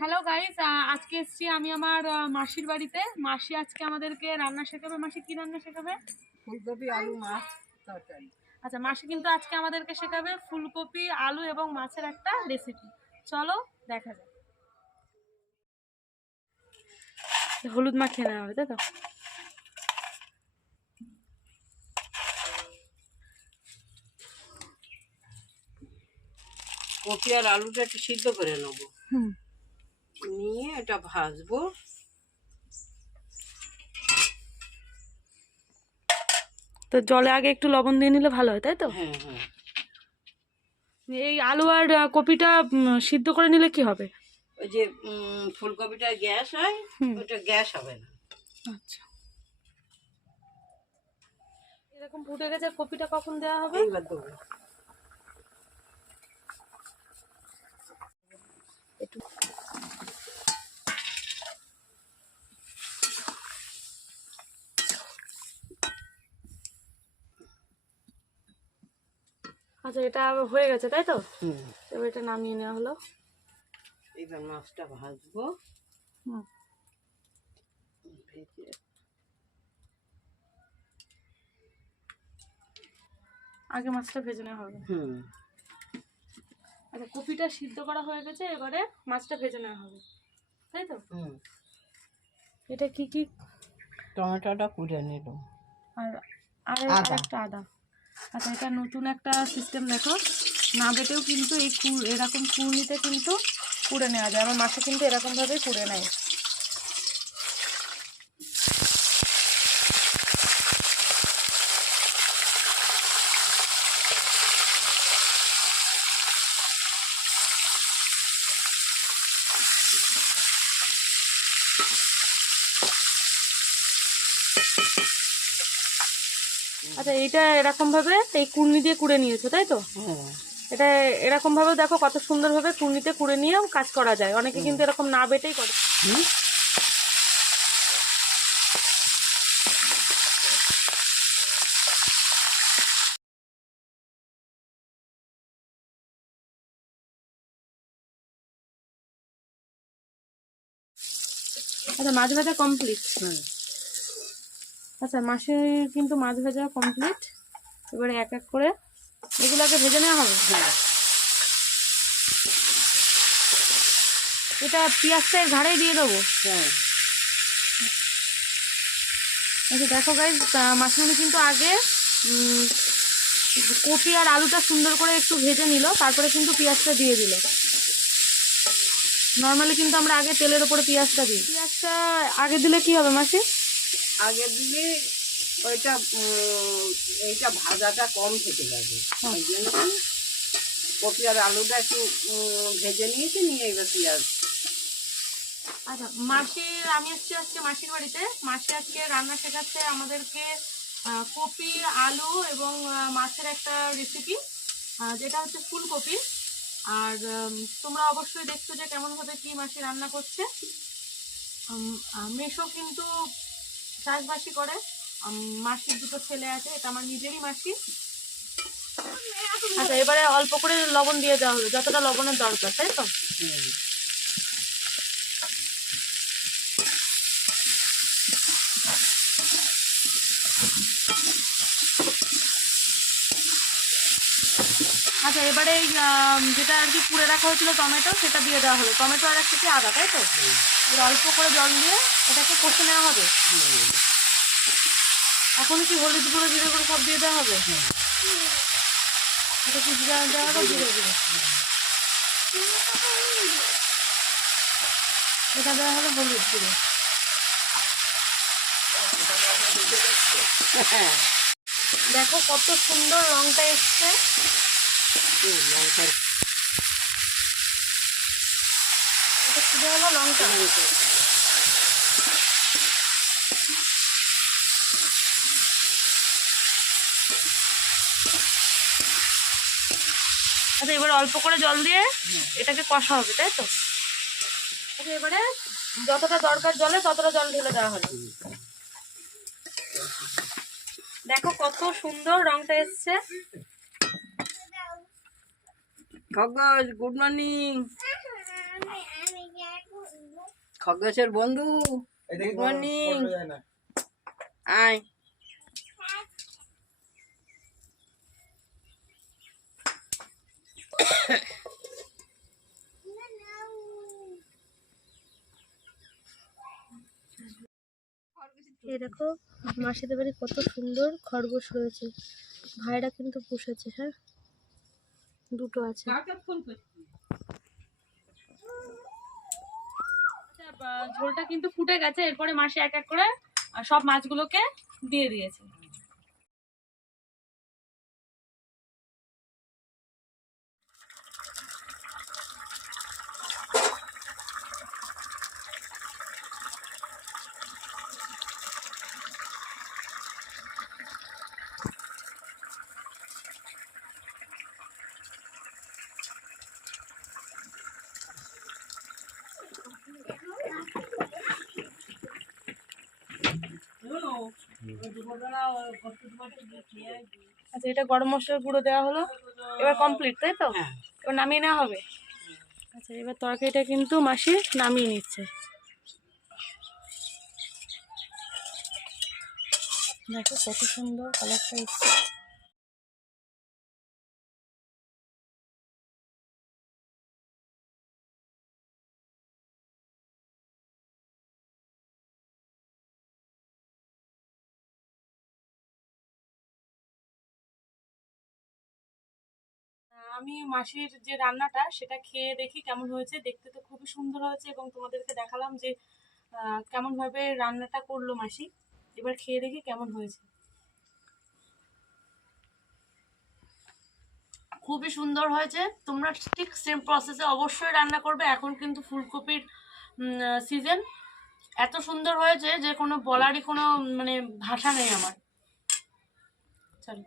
Hello guys, আজকে এসেছি আমি আমার মাসির বাড়িতে। মাসি আজকে আমাদেরকে রান্না শেখাবে। মাসি কি রান্না শেখাবে? ফুলকপি আলু মাছ তরকারি। আচ্ছা, মাসি কিন্তু আজকে আমাদেরকে শেখাবে ফুলকপি আলু এবং মাছের একটা রেসিপি। চলো দেখা যাক। হলুদ মাখিয়ে নেওয়া হবে, তাই তো? কপি আর আলুটা একটু সিদ্ধ করে নেবো, নিয়ে এটা ভাজবো। তো জলে আগে একটু লবণ দিয়ে নিলে ভালো হয়, তাই তো? হ্যাঁ হ্যাঁ, এই আলু আর কপিটা সিদ্ধ করে নিলে কি হবে? ওই যে ফুলকপিটা গ্যাস হয়, ওটা গ্যাস হবে না। আচ্ছা, এরকম ফুটে গেছে, কপিটা কখন দেওয়া হবে? এইবার দেবো। একটু আচ্ছা, এটা হয়ে গেছে, তাই তো? হুম, এবার এটা নামিয়ে নেওয়া হলো। এইবার মাছটা ভাজবো। ভেজে আগে মাছটা ভেজে নেওয়া হবে। হুম, আচ্ছা, কপিটা সিদ্ধ করা হয়ে গেছে, এবারে মাছটা ভেজে নেওয়া হবে, তাই তো? হুম। এটা কি কি? টমেটোটা কুড়ে নিল, আর আর আদা। একটা আদা। আচ্ছা, এটা নতুন একটা সিস্টেম দেখো, না বেটেও কিন্তু এই এরকম কুড়নিতে কিন্তু কুড়ে নেওয়া যায়। আমার মাছে কিন্তু এরকমভাবেই কুড়ে নেয়। আচ্ছা, এইটা এরকমভাবে এই কুড়নি দিয়ে কুড়ে নিয়েছো, তাই তো? হ্যাঁ, এটা এরকমভাবে দেখো কত সুন্দরভাবে কুড়নিতে কুড়ে নিয়েও কাজ করা যায়। অনেকে কিন্তু এরকম না বেটেই করে। হুম। আচ্ছা, মাছ ভাজা কমপ্লিট। হুম। আচ্ছা, মাছের কিন্তু মাছ ভাজা কমপ্লিট। এবারে এক এক করে এগুলোকে ভেজে নেওয়া হবে। হ্যাঁ, এটা পেঁয়াজটা ঘাড়েই দিয়ে দেবো। হ্যাঁ। আচ্ছা, দেখো গাইজ, মাছগুলো কিন্তু আগে কপি আর আলুটা সুন্দর করে একটু ভেজে নিল, তারপরে কিন্তু পেঁয়াজটা দিয়ে দিল। নর্মালি কিন্তু আমরা আগে তেলের উপরে পেঁয়াজটা দিই। পেঁয়াজটা আগে দিলে কি হবে মাসি? আগে দিলে ওইটা এইটা ভাজাটা কম থেকে যাবে, ওই জন্য কপি আর আলুটা একটু ভেজে নিয়েছি, নিয়ে এবার পেঁয়াজ। আচ্ছা, আমি এসেছি আজকে মাসির বাড়িতে। মাসি আজকে রান্না শেখাচ্ছে আমাদেরকে কপি, আলু এবং মাছের একটা রেসিপি, যেটা হচ্ছে ফুলকপি। আর তোমরা অবশ্যই দেখছো যে কেমনভাবে কি মাসি রান্না করছে। মেশো কিন্তু চাষবাসি করে। মাসির দুটো ছেলে আছে, এটা আমার নিজেরই মাসি। আচ্ছা, এবারে অল্প করে লবণ দিয়ে দেওয়া হলো, যতটা লবণের দরকার, তাই তো? আচ্ছা, এবারে যেটা আর কি পুড়ে রাখা হয়েছিল টমেটো, সেটা দিয়ে দেওয়া হলো। টমেটো আর একটু আদা, তাই তো? এবার অল্প করে জল দিয়ে এটাকে কষে নেওয়া হবে। এখন কি হলুদ গুঁড়ো, জিরে গুঁড়ো সব দিয়ে দেওয়া হবে? এটা কি জিরা দেওয়া হবে? জিরে গুঁড়ো এটা দেওয়া হবে, হলুদ গুঁড়ো। দেখো কত সুন্দর রংটা এসছে। এটা কি দেওয়া হলো? লঙ্কা। আচ্ছা, এবার অল্প করে জল দিয়ে এটাকে কষা হবে, তাই তো? আচ্ছা, এবারে যতটা দরকার জলে ততটা জল ঢেলে দেওয়া হলো। দেখো কত সুন্দর রংটা এসছে। খগজ, গুড মর্নিং। খগেশের বন্ধু, গুড মর্নিং। আয়। এই দেখো মাসিদের বাড়ি কত সুন্দর খরগোশ রয়েছে। ভাইরা কিন্তু পুষেছে, হ্যাঁ দুটো আছে। ঝোলটা কিন্তু ফুটে গেছে, এরপরে মাসি এক এক করে সব মাছগুলোকে দিয়ে দিয়েছে। আচ্ছা, এটা গরম মশলার গুঁড়ো দেওয়া হলো, এবার কমপ্লিট, তাই তো? এবার নামিয়ে নেওয়া হবে। আচ্ছা, এবার তরকারিটা কিন্তু মাসি নামিয়ে নিচ্ছে। দেখো কত সুন্দর কালারটা এসছে। আমি মাসির যে রান্নাটা সেটা খেয়ে দেখি কেমন হয়েছে। দেখতে তো খুবই সুন্দর হয়েছে এবং তোমাদেরকে দেখালাম যে কেমন ভাবে রান্নাটা করলো মাসি। এবার খেয়ে দেখি কেমন হয়েছে। খুবই সুন্দর হয়েছে। তোমরা ঠিক সেম প্রসেসে অবশ্যই রান্না করবে। এখন কিন্তু ফুলকপির সিজন। এত সুন্দর হয়েছে যে কোনো বলারই কোনো মানে ভাষা নেই আমার। চলো।